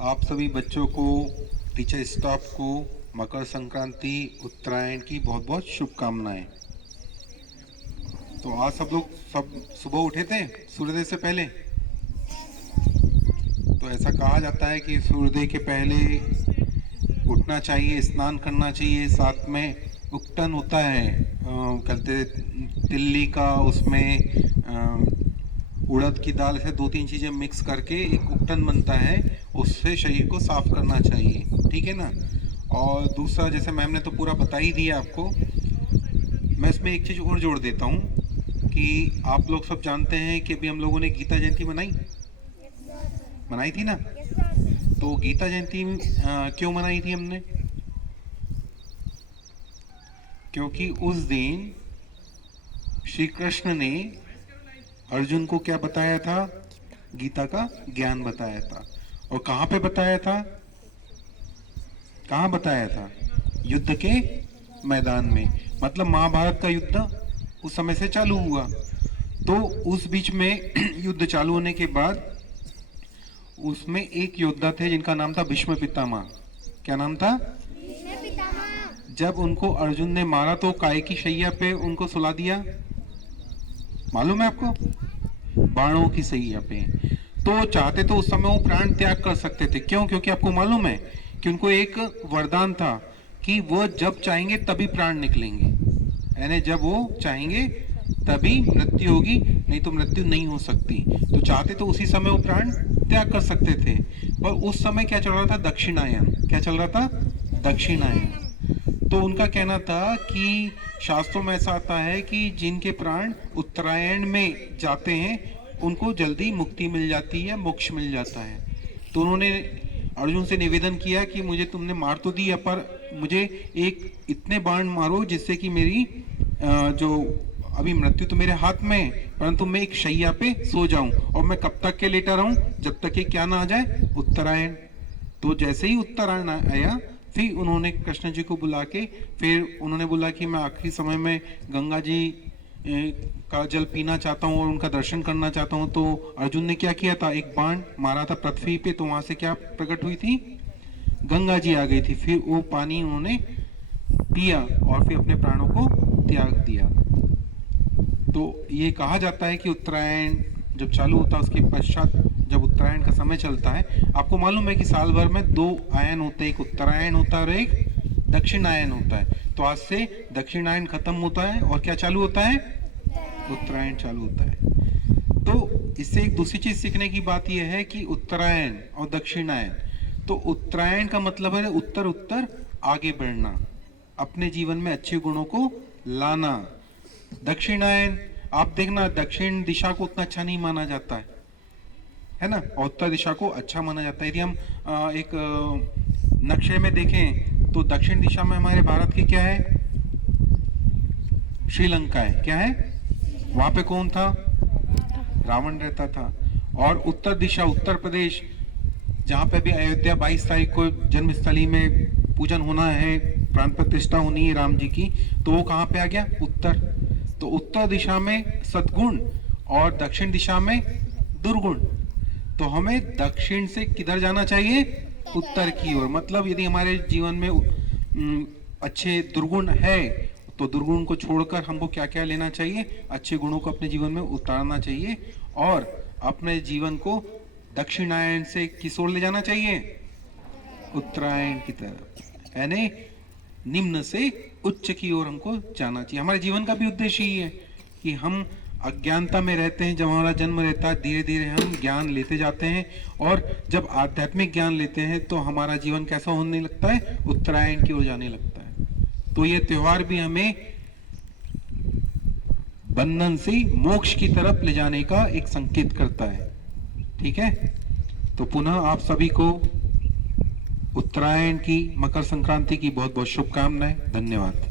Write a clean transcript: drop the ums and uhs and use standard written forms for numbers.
आप सभी बच्चों को, टीचर स्टाफ को मकर संक्रांति उत्तरायण की बहुत बहुत शुभकामनाएं। तो आज सब सुबह उठे थे सूर्योदय से पहले। तो ऐसा कहा जाता है कि सूर्योदय के पहले उठना चाहिए, स्नान करना चाहिए, साथ में उकटन होता है, कहते तिल्ली का, उसमें उड़द की दाल से 2-3 चीज़ें मिक्स करके एक उपटन बनता है, उससे शरीर को साफ करना चाहिए, ठीक है ना। और दूसरा, जैसे मैम ने तो पूरा बता ही दिया आपको, मैं इसमें एक चीज़ और जोड़ देता हूँ कि आप लोग सब जानते हैं कि अभी हम लोगों ने गीता जयंती मनाई थी ना। तो गीता जयंती क्यों मनाई थी हमने? क्योंकि उस दिन श्री कृष्ण ने अर्जुन को क्या बताया था? गीता का ज्ञान बताया था। और कहाँ पे बताया था? कहाँ बताया था? युद्ध के मैदान में। मतलब महाभारत का युद्ध उस समय से चालू हुआ। तो उस बीच में युद्ध चालू होने के बाद उसमें एक योद्धा थे जिनका नाम था भीष्म पितामह। क्या नाम था? जब उनको अर्जुन ने मारा तो काय की शैया पे उनको सुला दिया, मालूम है आपको? बाणों की सैया पे। तो चाहते तो उस समय वो प्राण त्याग कर सकते थे। क्यों? क्योंकि आपको मालूम है कि उनको एक वरदान था कि वो जब चाहेंगे तभी प्राण निकलेंगे, यानी जब वो चाहेंगे तभी मृत्यु होगी, नहीं तो मृत्यु नहीं हो सकती। तो चाहते तो उसी समय वो प्राण त्याग कर सकते थे। पर उस समय क्या चल रहा था? दक्षिणायन। क्या चल रहा था? दक्षिणायन। तो उनका कहना था कि शास्त्रों में ऐसा आता है कि जिनके प्राण उत्तरायण में जाते हैं उनको जल्दी मुक्ति मिल जाती है, मोक्ष मिल जाता है। तो उन्होंने अर्जुन से निवेदन किया कि मुझे तुमने मार तो दिया, पर मुझे एक इतने बाण मारो जिससे कि मेरी जो अभी मृत्यु तो मेरे हाथ में है, परंतु मैं एक शैया पे सो जाऊं। और मैं कब तक के लेटा रहूं? जब तक कि क्या ना आ जाए? उत्तरायण। तो जैसे ही उत्तरायण आया, फिर उन्होंने कृष्ण जी को बुला के फिर उन्होंने बोला कि मैं आखिरी समय में गंगा जी का जल पीना चाहता हूँ और उनका दर्शन करना चाहता हूँ। तो अर्जुन ने क्या किया था? एक बाण मारा था पृथ्वी पे, तो वहां से क्या प्रकट हुई थी? गंगा जी आ गई थी। फिर वो पानी उन्होंने पिया और फिर अपने प्राणों को त्याग दिया। तो ये कहा जाता है कि उत्तरायण जब चालू होता है उसके पश्चात जब उत्तरायण का समय चलता है, आपको मालूम है कि साल भर में 2 आयन होते हैं, एक उत्तरायण होता है और एक दक्षिणायन होता है। तो आज से दक्षिणायन खत्म होता है और क्या चालू होता है? उत्तरायण चालू होता है। तो इससे एक दूसरी चीज सीखने की बात यह है कि उत्तरायण और दक्षिणायन, तो उत्तरायण का मतलब है उत्तर उत्तर आगे बढ़ना, अपने जीवन में अच्छे गुणों को लाना। दक्षिणायन, आप देखना, दक्षिण दिशा को उतना अच्छा नहीं माना जाता है ना, और उत्तर दिशा को अच्छा माना जाता है। यदि हम एक नक्शे में देखें तो दक्षिण दिशा में हमारे भारत की क्या है? श्रीलंका है। क्या है? वहां पे कौन था? रावण रहता था। और उत्तर दिशा, उत्तर प्रदेश, जहां पे भी अयोध्या 22 तारीख को जन्मस्थली में पूजन होना है, प्राण प्रतिष्ठा होनी है राम जी की, तो वो कहां पे आ गया? उत्तर। तो उत्तर दिशा में सद्गुण और दक्षिण दिशा में दुर्गुण। तो हमें दक्षिण से किधर जाना चाहिए? उत्तर की ओर। मतलब यदि हमारे जीवन में अच्छे दुर्गुण है तो दुर्गुण को छोड़कर हमको क्या क्या लेना चाहिए? अच्छे गुणों को अपने जीवन में उतारना चाहिए और अपने जीवन को दक्षिणायन से किस ओर ले जाना चाहिए? उत्तरायण की तरफ, यानी निम्न से उच्च की ओर हमको जाना चाहिए। हमारे जीवन का भी उद्देश्य ही है कि हम अज्ञानता में रहते हैं, जब हमारा जन्म रहता है धीरे धीरे हम ज्ञान लेते जाते हैं, और जब आध्यात्मिक ज्ञान लेते हैं तो हमारा जीवन कैसा होने लगता है? उत्तरायण की ओर जाने लगता है। तो ये त्योहार भी हमें बंधन से मोक्ष की तरफ ले जाने का एक संकेत करता है। ठीक है, तो पुनः आप सभी को उत्तरायण की, मकर संक्रांति की बहुत बहुत शुभकामनाएं। धन्यवाद।